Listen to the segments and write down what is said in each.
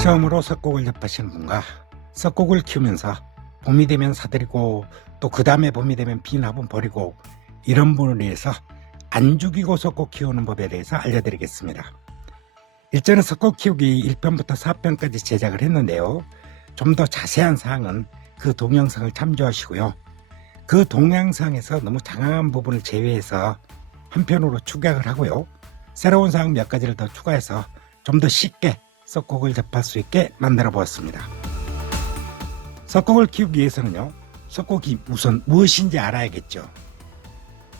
처음으로 석곡을 접하시는 분과 석곡을 키우면서 봄이 되면 사들이고 또 그 다음에 봄이 되면 빈 화분 버리고 이런 분을 위해서 안 죽이고 석곡 키우는 법에 대해서 알려드리겠습니다. 일전에 석곡 키우기 1편부터 4편까지 제작을 했는데요. 좀 더 자세한 사항은 그 동영상을 참조하시고요. 그 동영상에서 너무 장황한 부분을 제외해서 한 편으로 축약을 하고요. 새로운 사항 몇 가지를 더 추가해서 좀 더 쉽게 석곡을 접할 수 있게 만들어 보았습니다. 석곡을 키우기 위해서는요, 석곡이 우선 무엇인지 알아야겠죠.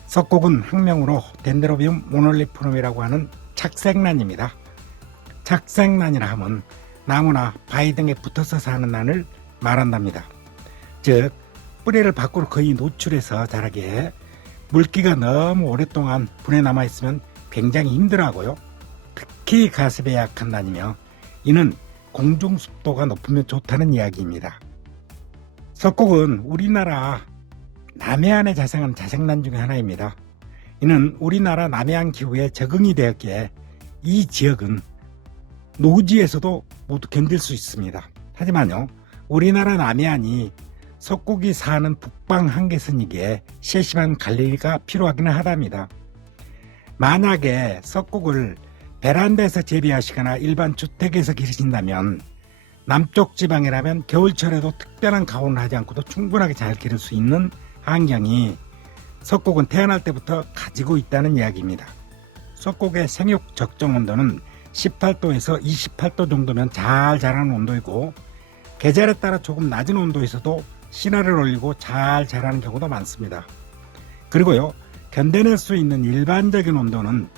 석곡은 학명으로 덴드로비움 모놀리포름이라고 하는 착색란입니다. 착색란이라 하면 나무나 바위 등에 붙어서 사는 난을 말한답니다. 즉 뿌리를 밖으로 거의 노출해서 자라기에 물기가 너무 오랫동안 분에 남아있으면 굉장히 힘들어하고요. 특히 가습에 약한 난이며 이는 공중습도가 높으면 좋다는 이야기입니다. 석곡은 우리나라 남해안에 자생한 자생난 중에 하나입니다. 이는 우리나라 남해안 기후에 적응이 되었기에 이 지역은 노지에서도 모두 견딜 수 있습니다. 하지만요, 우리나라 남해안이 석곡이 사는 북방 한계선이기에 세심한 관리가 필요하기는 하답니다. 만약에 석곡을 베란다에서 재배하시거나 일반 주택에서 기르신다면 남쪽 지방이라면 겨울철에도 특별한 가온을 하지 않고도 충분하게 잘 기를 수 있는 환경이 석곡은 태어날 때부터 가지고 있다는 이야기입니다. 석곡의 생육 적정 온도는 18도에서 28도 정도면 잘 자라는 온도이고 계절에 따라 조금 낮은 온도에서도 씨알을 올리고 잘 자라는 경우도 많습니다. 그리고요, 견뎌낼 수 있는 일반적인 온도는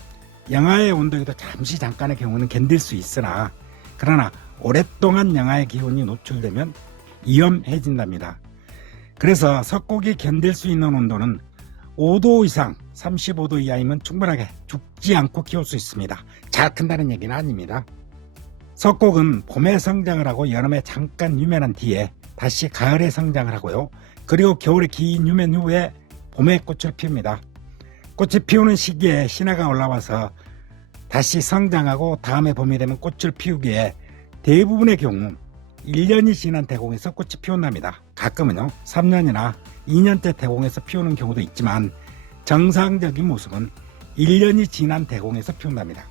영하의 온도에도 잠깐의 경우는 견딜 수 있으나 그러나 오랫동안 영하의 기온이 노출되면 위험해진답니다. 그래서 석곡이 견딜 수 있는 온도는 5도 이상 35도 이하이면 충분하게 죽지 않고 키울 수 있습니다. 잘 큰다는 얘기는 아닙니다. 석곡은 봄에 성장을 하고 여름에 잠깐 유면한 뒤에 다시 가을에 성장을 하고요. 그리고 겨울에 긴 유면 후에 봄에 꽃을 피웁니다. 꽃이 피우는 시기에 신화가 올라와서 다시 성장하고 다음에 봄이 되면 꽃을 피우기에 대부분의 경우 1년이 지난 대공에서 꽃이 피운답니다. 가끔은요 3년이나 2년째 대공에서 피우는 경우도 있지만 정상적인 모습은 1년이 지난 대공에서 피운답니다.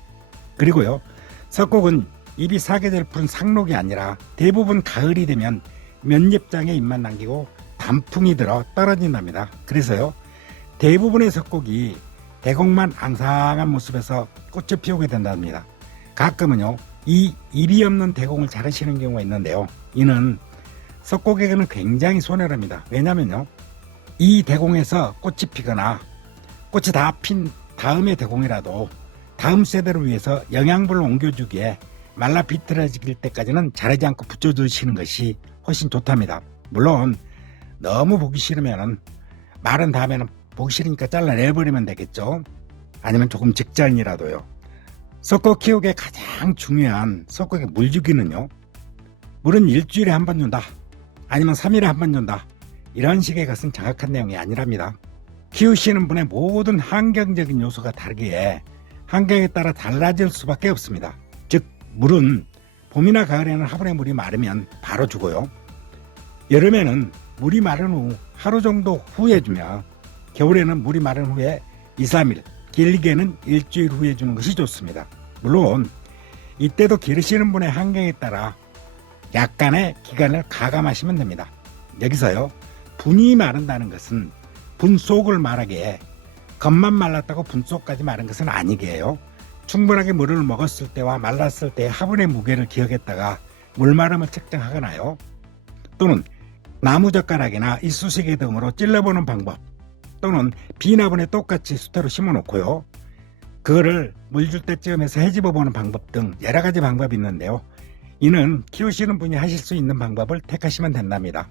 그리고요, 석곡은 잎이 사계절 푸른 상록이 아니라 대부분 가을이 되면 면잎장에 잎만 남기고 단풍이 들어 떨어진답니다. 그래서요, 대부분의 석곡이 대공만 앙상한 모습에서 꽃을 피우게 된답니다. 가끔은요, 이 잎이 없는 대공을 자르시는 경우가 있는데요. 이는 석곡에게는 굉장히 손해랍니다. 왜냐면요, 이 대공에서 꽃이 피거나 꽃이 다 핀 다음의 대공이라도 다음 세대를 위해서 영양분을 옮겨주기에 말라 비틀어질 때까지는 자르지 않고 붙여주시는 것이 훨씬 좋답니다. 물론 너무 보기 싫으면 마른 다음에는 보기 싫으니까 잘라내버리면 되겠죠. 아니면 조금 직전이라도요. 석곡 키우기에 가장 중요한 석곡의 물 주기는요, 물은 일주일에 한 번 준다, 아니면 3일에 한 번 준다, 이런 식의 것은 정확한 내용이 아니랍니다. 키우시는 분의 모든 환경적인 요소가 다르기에 환경에 따라 달라질 수밖에 없습니다. 즉 물은 봄이나 가을에는 화분에 물이 마르면 바로 주고요, 여름에는 물이 마른 후 하루 정도 후에 주며 겨울에는 물이 마른 후에 2, 3일, 길게는 일주일 후에 주는 것이 좋습니다. 물론 이때도 기르시는 분의 환경에 따라 약간의 기간을 가감하시면 됩니다. 여기서요, 분이 마른다는 것은 분 속을 말하기에 겉만 말랐다고 분 속까지 마른 것은 아니게요. 충분하게 물을 먹었을 때와 말랐을 때의 화분의 무게를 기억했다가 물마름을 측정하거나요, 또는 나무젓가락이나 이쑤시개 등으로 찔러보는 방법, 또는 빈 화분에 똑같이 수태로 심어놓고요, 그거를 물 줄 때쯤에서 헤집어보는 방법 등 여러가지 방법이 있는데요. 이는 키우시는 분이 하실 수 있는 방법을 택하시면 된답니다.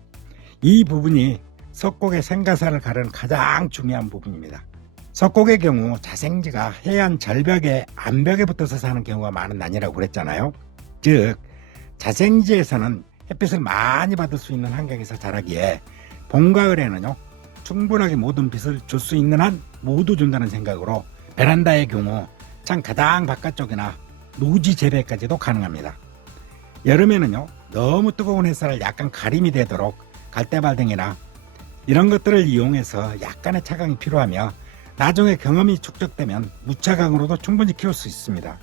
이 부분이 석곡의 생가사를 가르는 가장 중요한 부분입니다. 석곡의 경우 자생지가 해안 절벽에 암벽에 붙어서 사는 경우가 많은 난이라고 그랬잖아요. 즉 자생지에서는 햇빛을 많이 받을 수 있는 환경에서 자라기에 봄, 가을에는요 충분하게 모든 빛을 줄 수 있는 한 모두 준다는 생각으로 베란다의 경우 창 가장 바깥쪽이나 노지 재배까지도 가능합니다. 여름에는요, 너무 뜨거운 햇살을 약간 가림이 되도록 갈대발등이나 이런 것들을 이용해서 약간의 차강이 필요하며, 나중에 경험이 축적되면 무차강으로도 충분히 키울 수 있습니다.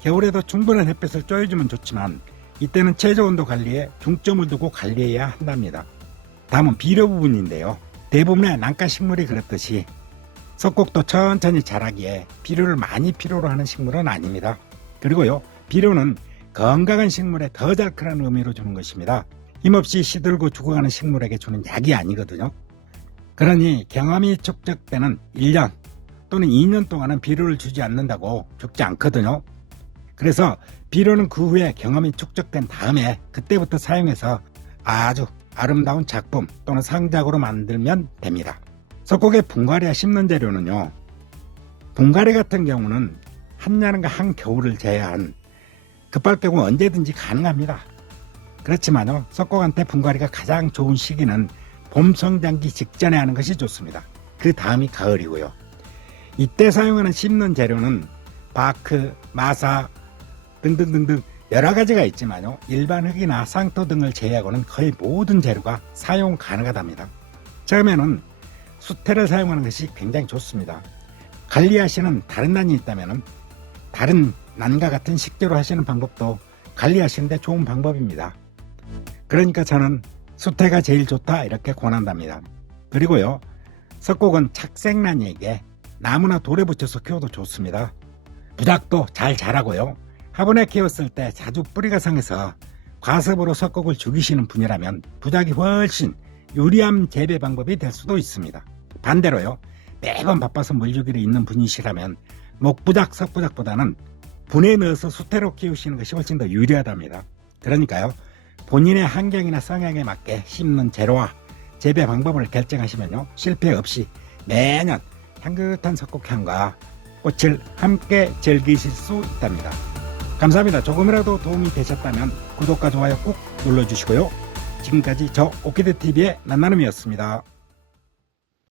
겨울에도 충분한 햇볕을 쬐어주면 좋지만 이때는 최저 온도 관리에 중점을 두고 관리해야 한답니다. 다음은 비료 부분인데요. 대부분의 난가 식물이 그렇듯이 석곡도 천천히 자라기에 비료를 많이 필요로 하는 식물은 아닙니다. 그리고요, 비료는 건강한 식물에 더 잘 크라는 의미로 주는 것입니다. 힘없이 시들고 죽어가는 식물에게 주는 약이 아니거든요. 그러니 경험이 축적되는 1년 또는 2년 동안은 비료를 주지 않는다고 죽지 않거든요. 그래서 비료는 그 후에 경험이 축적된 다음에 그때부터 사용해서 아주 아름다운 작품 또는 상작으로 만들면 됩니다. 석곡의 분갈이와 심는 재료는요, 분갈이 같은 경우는 한여름과 한겨울을 제외한 급할 경우 언제든지 가능합니다. 그렇지만요, 석곡한테 분갈이가 가장 좋은 시기는 봄 성장기 직전에 하는 것이 좋습니다. 그 다음이 가을이고요. 이때 사용하는 심는 재료는 바크, 마사 등등등등 여러 가지가 있지만요, 일반 흙이나 상토 등을 제외하고는 거의 모든 재료가 사용 가능하답니다. 처음에는 수태를 사용하는 것이 굉장히 좋습니다. 관리하시는 다른 난이 있다면 다른 난과 같은 식재로 하시는 방법도 관리하시는데 좋은 방법입니다. 그러니까 저는 수태가 제일 좋다 이렇게 권한답니다. 그리고요, 석곡은 착색난이에게 나무나 돌에 붙여서 키워도 좋습니다. 부작도 잘 자라고요. 화분에 키웠을 때 자주 뿌리가 상해서 과습으로 석곡을 죽이시는 분이라면 부작이 훨씬 유리한 재배 방법이 될 수도 있습니다. 반대로요, 매번 바빠서 물 주기를 있는 분이시라면 목부작, 석부작보다는 분에 넣어서 수태로 키우시는 것이 훨씬 더 유리하답니다. 그러니까요, 본인의 환경이나 성향에 맞게 심는 재료와 재배 방법을 결정하시면요, 실패 없이 매년 향긋한 석곡향과 꽃을 함께 즐기실 수 있답니다. 감사합니다. 조금이라도 도움이 되셨다면 구독과 좋아요 꼭 눌러주시고요. 지금까지 저 오키드TV의 난나눔이었습니다.